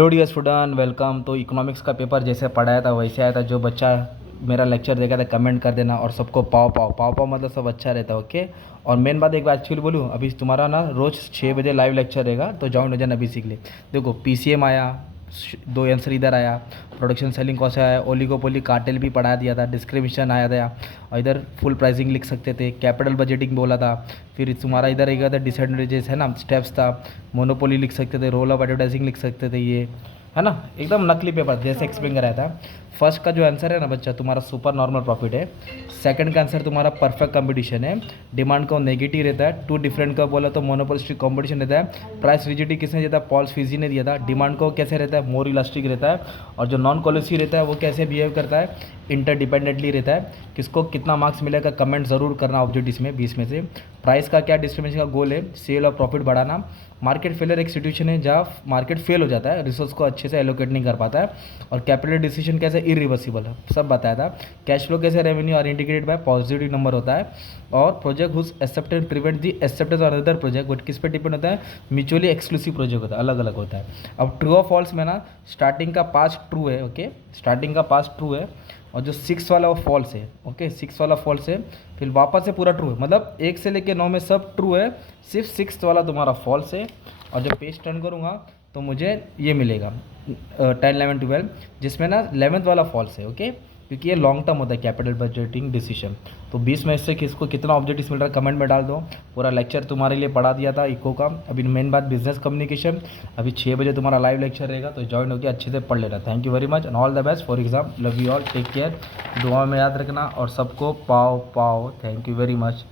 Hello dear student, welcome. तो economics का paper जैसे पढ़ाया था वैसे आया था। जो बच्चा मेरा लेक्चर देखा था कमेंट कर देना, और सबको पाव पाव पाव पाव मतलब सब अच्छा रहता है। ओके। और मेन बात एक बार एक्चुअली बोलूँ, अभी तुम्हारा ना रोज़ 6 बजे लाइव लेक्चर रहेगा, तो ज्वाइन हो जाना अभी सीख ले। देखो पीसीएम आया, दो आंसर इधर आया, प्रोडक्शन सेलिंग कॉस्ट आया, ओलिगोपोली कार्टेल भी पढ़ा दिया था, डिस्क्रिमिनेशन आया था, और इधर फुल प्राइसिंग लिख सकते थे, कैपिटल बजटिंग बोला था। फिर तुम्हारा इधर एक था डिसएडवांटेजेस है ना, स्टेप्स था, मोनोपोली लिख सकते थे, रोल ऑफ एडवर्टाइजिंग लिख सकते थे, ये है ना। एकदम नकली पेपर जैसे एक्सप्लेन कराया था। फर्स्ट का जो आंसर है ना बच्चा, तुम्हारा सुपर नॉर्मल प्रॉफिट है। सेकंड का आंसर तुम्हारा परफेक्ट कंपटीशन है। डिमांड का नेगेटिव रहता है। टू डिफरेंट का बोला तो मोनोपोलिस्टिक कंपटीशन रहता है। प्राइस रिजिडिटी किसने दिया था? पॉल्स फिजी ने दिया था। डिमांड को कैसे रहता है? मोर इलास्टिक रहता है। और जो नॉन कॉलेसी रहता है वो कैसे बिहेव करता है? इंटरडिपेंडेंटली रहता है। किसको कितना मार्क्स मिलेगा कमेंट ज़रूर करना ऑब्जेक्टिव्स में 20 में से। प्राइस का क्या डिस्ट्रीब्यूशन का गोल है? सेल और प्रॉफिट बढ़ाना। मार्केट फेलियर एक सिचुएशन है जहाँ मार्केट फेल हो जाता है, रिसोर्स को अच्छे से एलोकेट नहीं कर पाता है। और कैपिटल डिसीजन कैसे इरिवर्सिबल है, सब बताया था। कैश फ्लो कैसे रेवेन्यू और इंटीग्रेटेड बाय पॉजिटिव नंबर होता है। और project whose acceptance prevent the acceptance of another project, वो किस पे डिपेंड होता है? म्यूचुअली एक्सक्लूसिव प्रोजेक्ट होता है, अलग अलग होता है। अब ट्रू और फॉल्स में ना, स्टार्टिंग का पास्ट ट्रू है, ओके, स्टार्टिंग का पास्ट ट्रू है, और जो 6 वाला वो फॉल्स है, ओके, 6 वाला फॉल्स है। फिर वापस से पूरा ट्रू है, मतलब 1 से लेकर 9 में सब ट्रू है, सिर्फ 6 वाला तुम्हारा फॉल्स है। और जब पेज टर्न करूँगा तो मुझे ये मिलेगा 10, 11, 12, जिसमें ना 11th वाला फॉल्स है, ओके, क्योंकि ये लॉन्ग टर्म होता है कैपिटल बजटिंग डिसीजन। तो 20 में से किसको कितना ऑब्जेक्टिव मिल रहा है कमेंट में डाल दो। पूरा लेक्चर तुम्हारे लिए पढ़ा दिया था इको का। अभी मेन बात बिजनेस कम्युनिकेशन। अभी 6 बजे तुम्हारा लाइव लेक्चर रहेगा, तो ज्वाइन होकर अच्छे से पढ़ लेना। Thank you very much and all the best for exam. Love you all, take care, दुआ में याद रखना, और सबको पाओ पाओ। Thank you very much.